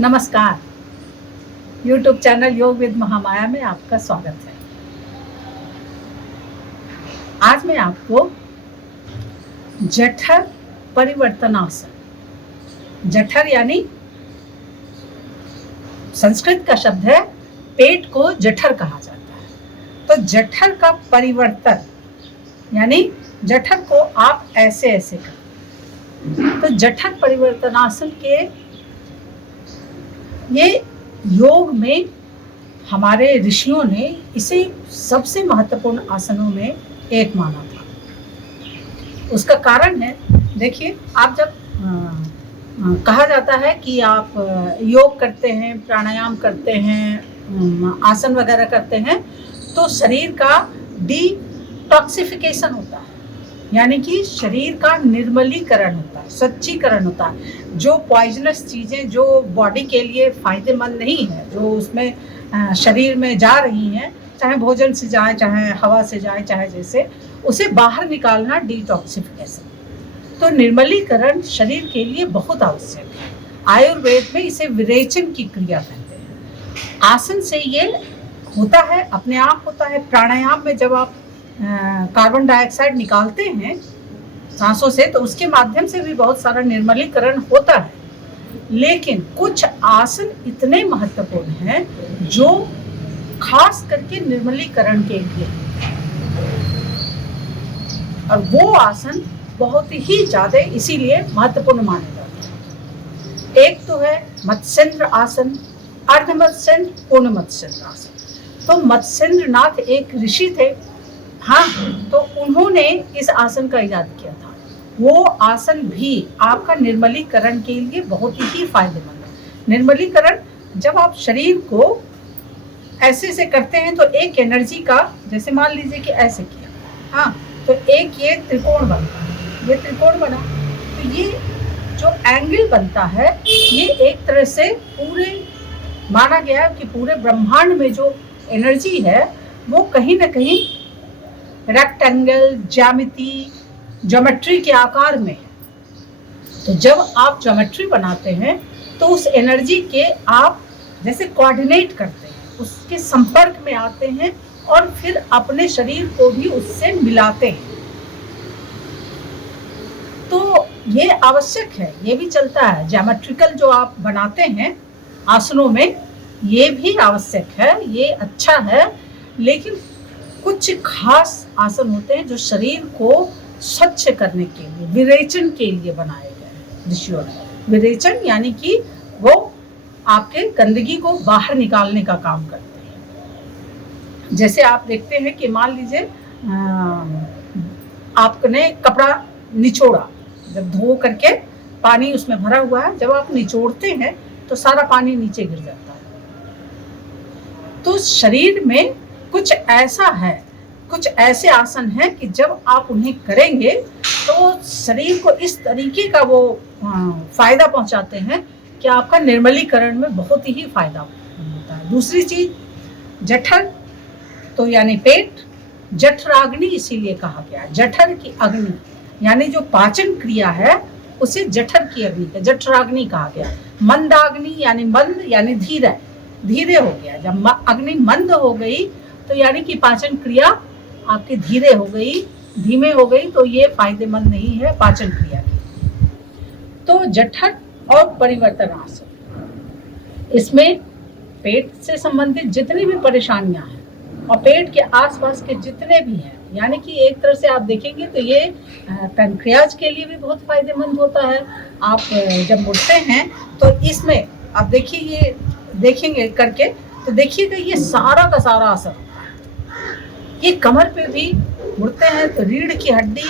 नमस्कार। YouTube channel योग with Mahamaya में आपका स्वागत है। आज मैं आपको जठर परिवर्तनासन, जठर यानी संस्कृत का शब्द है, पेट को जठर कहा जाता है। तो जठर का परिवर्तन यानी जठर को आप ऐसे ऐसे करें। तो जठर परिवर्तनासन के ये योग में हमारे ऋषियों ने इसे सबसे महत्वपूर्ण आसनों में एक माना था। उसका कारण है, देखिए, आप जब कहा जाता है कि आप योग करते हैं, प्राणायाम करते हैं, आसन वगैरह करते हैं, तो शरीर का डिटॉक्सिफिकेशन होता है, यानी कि शरीर का निर्मलीकरण होता है, स्वच्छीकरण होता है। जो पॉइजनस चीज़ें जो बॉडी के लिए फ़ायदेमंद नहीं है, जो उसमें शरीर में जा रही हैं, चाहे भोजन से जाए, चाहे हवा से जाए, चाहे जैसे, उसे बाहर निकालना डिटॉक्सिफिकेशन। तो निर्मलीकरण शरीर के लिए बहुत आवश्यक है। आयुर्वेद में इसे विरेचन की क्रिया कहते हैं। आसन से ये होता है, अपने आप होता है। प्राणायाम में जब आप कार्बन डाइऑक्साइड निकालते हैं सांसों से, तो उसके माध्यम से भी बहुत सारा निर्मलीकरण होता है। लेकिन कुछ आसन इतने महत्वपूर्ण हैं जो खास करके निर्मलीकरण के लिए, और वो आसन बहुत ही ज़्यादा इसीलिए महत्वपूर्ण माने जाते हैं। एक तो है मत्स्येंद्र आसन, अर्ध मत्स्येंद्र, पूर्ण मत्स्येंद्र आसन। तो मत्स्येंद्र नाथ एक ऋषि थे, हाँ, तो उन्होंने इस आसन का इजाद किया था। वो आसन भी आपका निर्मलीकरण के लिए बहुत ही फायदेमंद है। निर्मलीकरण जब आप शरीर को ऐसे से करते हैं तो एक एनर्जी का, जैसे मान लीजिए कि ऐसे किया, हाँ, तो एक ये त्रिकोण बनता है, ये त्रिकोण बना, तो ये जो एंगल बनता है, ये एक तरह से पूरे माना गया है कि पूरे ब्रह्मांड में जो एनर्जी है वो कहीं ना कहीं रेक्टेंगल, ज्योमेट्री के आकार में है। तो जब आप ज्योमेट्री बनाते हैं तो उस एनर्जी के आप जैसे कोऑर्डिनेट करते हैं, उसके संपर्क में आते हैं और फिर अपने शरीर को भी उससे मिलाते हैं। तो ये आवश्यक है, ये भी चलता है। ज्योमेट्रिकल जो आप बनाते हैं आसनों में, ये भी आवश्यक है, ये अच्छा है। लेकिन कुछ खास आसन होते हैं जो शरीर को स्वच्छ करने के लिए, विरेचन के लिए बनाए गए ऋषियों ने। विरेचन यानी कि वो आपके गंदगी को बाहर निकालने का काम करते हैं। जैसे आप देखते हैं कि मान लीजिए आपने कपड़ा निचोड़ा, जब धो करके पानी उसमें भरा हुआ है, जब आप निचोड़ते हैं तो सारा पानी नीचे गिर जाता है। तो शरीर में कुछ ऐसा है, कुछ ऐसे आसन हैं कि जब आप उन्हें करेंगे तो शरीर को इस तरीके का वो फायदा पहुंचाते हैं कि आपका निर्मलीकरण में बहुत ही फायदा होता है। दूसरी चीज, जठर तो यानी पेट, जठराग्नि इसीलिए कहा गया। जठर की अग्नि यानी जो पाचन क्रिया है उसे जठर की अग्नि, जठराग्नि कहा गया। मंदाग्नि यानी मंद, यानी धीरे धीरे हो गया। जब अग्नि मंद हो गई तो यानी कि पाचन क्रिया आपकी धीरे हो गई, धीमे हो गई, तो ये फायदेमंद नहीं है पाचन क्रिया की। तो जठर और परिवर्तन आसन, इसमें पेट से संबंधित जितनी भी परेशानियां हैं और पेट के आसपास के जितने भी हैं, यानी कि एक तरह से आप देखेंगे तो ये पैनक्रियाज के लिए भी बहुत फायदेमंद होता है। आप जब मुड़ते हैं तो इसमें आप देखिए, ये देखेंगे करके तो देखिएगा ये सारा का सारा असर होता है। ये कमर पे भी मुड़ते हैं तो रीढ़ की हड्डी,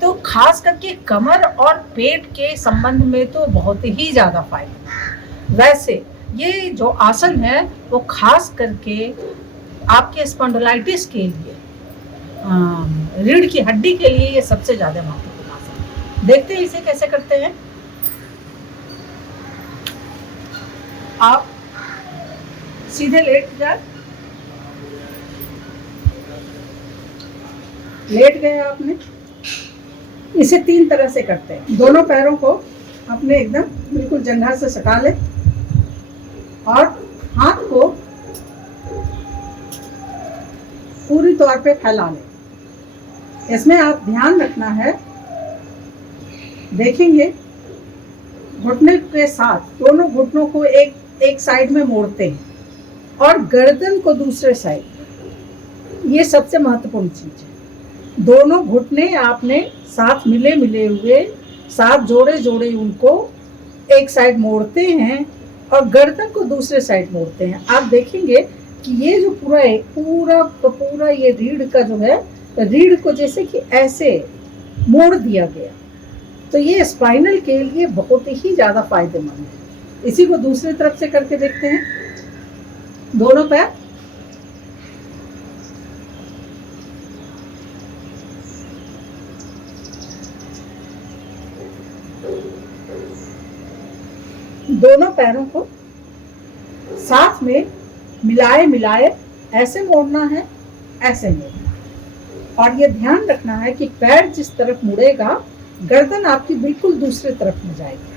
तो खास करके कमर और पेट के संबंध में तो बहुत ही ज़्यादा फायदा। वैसे ये जो आसन है वो खास करके आपके स्पॉन्डिलाइटिस के लिए, रीढ़ की हड्डी के लिए ये सबसे ज़्यादा महत्वपूर्ण आसन। देखते हैं इसे कैसे करते हैं। आप सीधे लेट जाए, लेट गए आपने। इसे 3 तरह से करते हैं। दोनों पैरों को अपने एकदम बिल्कुल जंघा से सटा ले, और हाथ को पूरी तौर पे फैला लें। इसमें आप ध्यान रखना है, देखेंगे घुटने के साथ दोनों घुटनों को एक साइड में मोड़ते हैं और गर्दन को दूसरे साइड। ये सबसे महत्वपूर्ण चीज है। दोनों घुटने आपने साथ मिले हुए, साथ जोड़े जोड़े उनको एक साइड मोड़ते हैं और गर्दन को दूसरे साइड मोड़ते हैं। आप देखेंगे कि ये जो पूरा ये रीढ़ का जो है, रीढ़ को जैसे कि ऐसे मोड़ दिया गया, तो ये स्पाइनल के लिए बहुत ही ज़्यादा फायदेमंद है। इसी को दूसरी तरफ से करके देखते हैं। दोनों पैर दोनों पैरों को साथ में मिलाए ऐसे मोड़ना है, ऐसे मोड़ना। और ये ध्यान रखना है कि पैर जिस तरफ मुड़ेगा, गर्दन आपकी बिल्कुल दूसरे तरफ में जाएगी।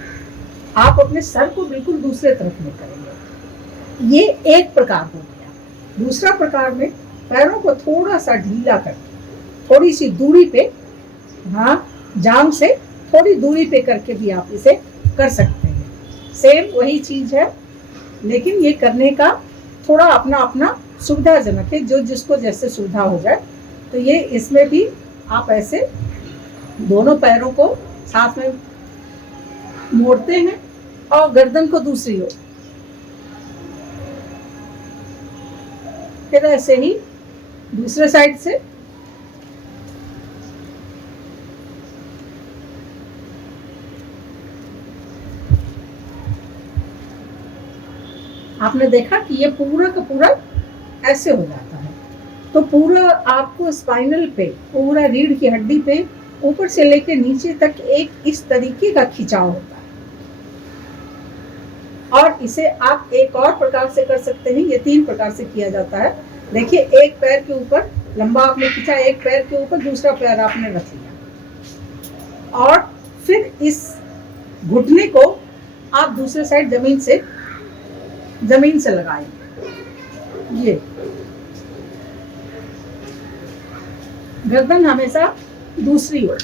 आप अपने सर को बिल्कुल दूसरे तरफ में करेंगे। ये एक प्रकार हो गया। दूसरा प्रकार में पैरों को थोड़ा सा ढीला करके, थोड़ी सी दूरी पे, हाँ, जांघ से थोड़ी दूरी पे करके भी आप इसे कर सकते हैं। सेम वही चीज है, लेकिन ये करने का थोड़ा अपना अपना सुविधाजनक है, जो जिसको जैसे सुविधा हो जाए। तो ये इसमें भी आप ऐसे दोनों पैरों को साथ में मोड़ते हैं और गर्दन को दूसरी ओर, फिर ऐसे ही दूसरे साइड से। आपने देखा कि ये पूरा का पूरा ऐसे हो जाता है। तो पूरा आपको स्पाइनल पे, पूरा रीढ़ की हड्डी पे ऊपर से लेकर नीचे तक एक इस तरीके का खिंचाव होता है। और इसे आप एक और प्रकार से कर सकते हैं। ये 3 प्रकार से किया जाता है। देखिए, एक पैर के ऊपर लंबा आपने खींचा, एक पैर के ऊपर दूसरा पैर आपने रख लिया और फिर इस घुटने को आप दूसरे साइड जमीन से लगाएंगे। ये गर्दन हमेशा दूसरी ओर।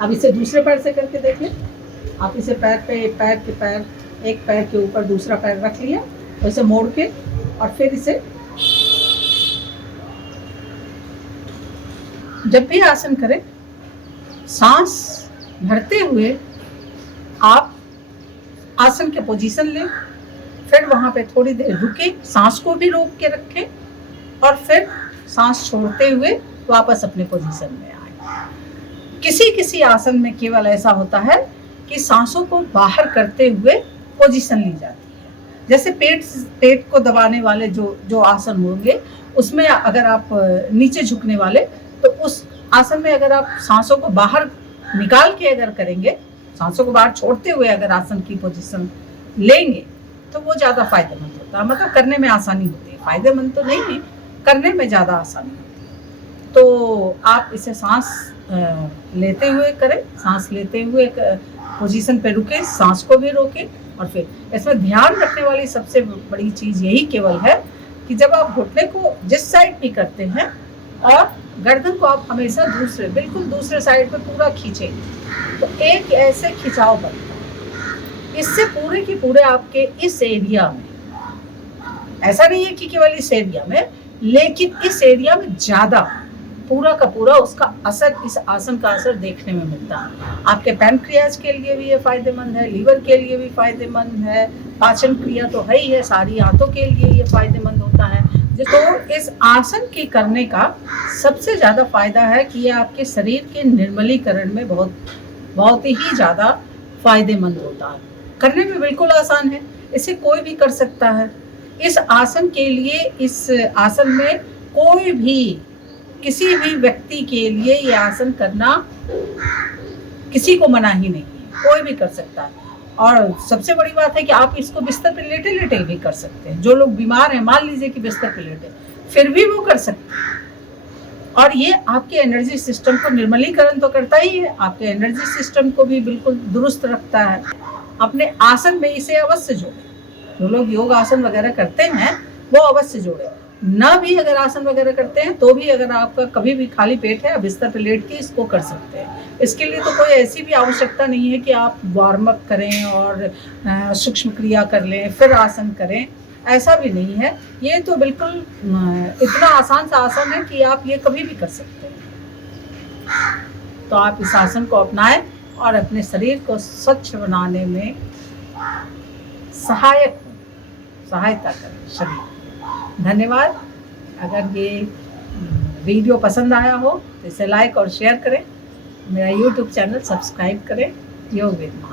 अब इसे दूसरे पैर से करके देख लें। आप इसे पैर एक पैर के ऊपर दूसरा पैर रख लिया, तो इसे मोड़ के और फिर इसे, जब भी आसन करें, सांस भरते हुए आप आसन के पोजीशन लें, फिर वहां पे थोड़ी देर रुके, सांस को भी रोक के रखें और फिर सांस छोड़ते हुए वापस अपने पोजीशन में आए। किसी आसन में केवल ऐसा होता है कि सांसों को बाहर करते हुए पोजीशन ली जाती है। जैसे पेट को दबाने वाले जो आसन होंगे, उसमें अगर आप नीचे झुकने वाले, तो उस आसन में अगर आप सांसों को बाहर निकाल के अगर करेंगे, सांसों को बाहर छोड़ते हुए अगर आसन की पोजीशन लेंगे, तो वो ज्यादा फायदेमंद होता है। मतलब करने में आसानी होती है, फायदेमंद तो नहीं है, करने में ज्यादा आसानी होती है। तो आप इसे सांस लेते हुए करें, सांस लेते हुए पोजीशन पे रुके, सांस को भी रोके। और फिर इसमें ध्यान रखने वाली सबसे बड़ी चीज यही केवल है कि जब आप घुटने को जिस साइड भी करते हैं और गर्दन को आप हमेशा बिल्कुल दूसरे साइड पे पूरा खींचेंगे, तो एक ऐसे खिंचाव बनता है। इससे पूरे के पूरे आपके इस एरिया में, ऐसा नहीं है कि केवल इस एरिया में, लेकिन इस एरिया में ज्यादा पूरा का पूरा उसका असर, इस आसन का असर देखने में मिलता है। आपके पैनक्रियाज के लिए भी ये फायदेमंद है, लीवर के लिए भी फायदेमंद है, पाचन क्रिया तो है ही है, सारी आंतों के लिए ये फायदेमंद होता है। तो इस आसन के करने का सबसे ज्यादा फायदा है कि ये आपके शरीर के निर्मलीकरण में बहुत ही ज्यादा फायदेमंद होता है। करने में बिल्कुल आसान है, इसे कोई भी कर सकता है। इस आसन के लिए, इस आसन में कोई भी, किसी भी व्यक्ति के लिए ये आसन करना किसी को मना ही नहीं है, कोई भी कर सकता है। और सबसे बड़ी बात है कि आप इसको बिस्तर पे लेटे लेटे भी कर सकते हैं। जो लोग बीमार हैं, मान लीजिए कि बिस्तर पे लेटे, फिर भी वो कर सकते हैं। और ये आपके एनर्जी सिस्टम को निर्मलीकरण तो करता ही है, आपके एनर्जी सिस्टम को भी बिल्कुल दुरुस्त रखता है। अपने आसन में इसे अवश्य जोड़ें। जो लोग योग आसन वगैरह करते हैं वो अवश्य जोड़ें। न भी अगर आसन वगैरह करते हैं तो भी अगर आपका कभी भी खाली पेट है, बिस्तर पर लेट के इसको कर सकते हैं। इसके लिए तो कोई ऐसी भी आवश्यकता नहीं है कि आप वार्म अप करें और सूक्ष्म क्रिया कर लें फिर आसन करें, ऐसा भी नहीं है। ये तो बिल्कुल इतना आसान सा आसन है कि आप ये कभी भी कर सकते हैं। तो आप इस आसन को अपनाएं और अपने शरीर को स्वच्छ बनाने में सहायता करें शरीर। धन्यवाद। अगर ये वीडियो पसंद आया हो तो इसे लाइक और शेयर करें। मेरा YouTube चैनल सब्सक्राइब करें। योग विद माँ।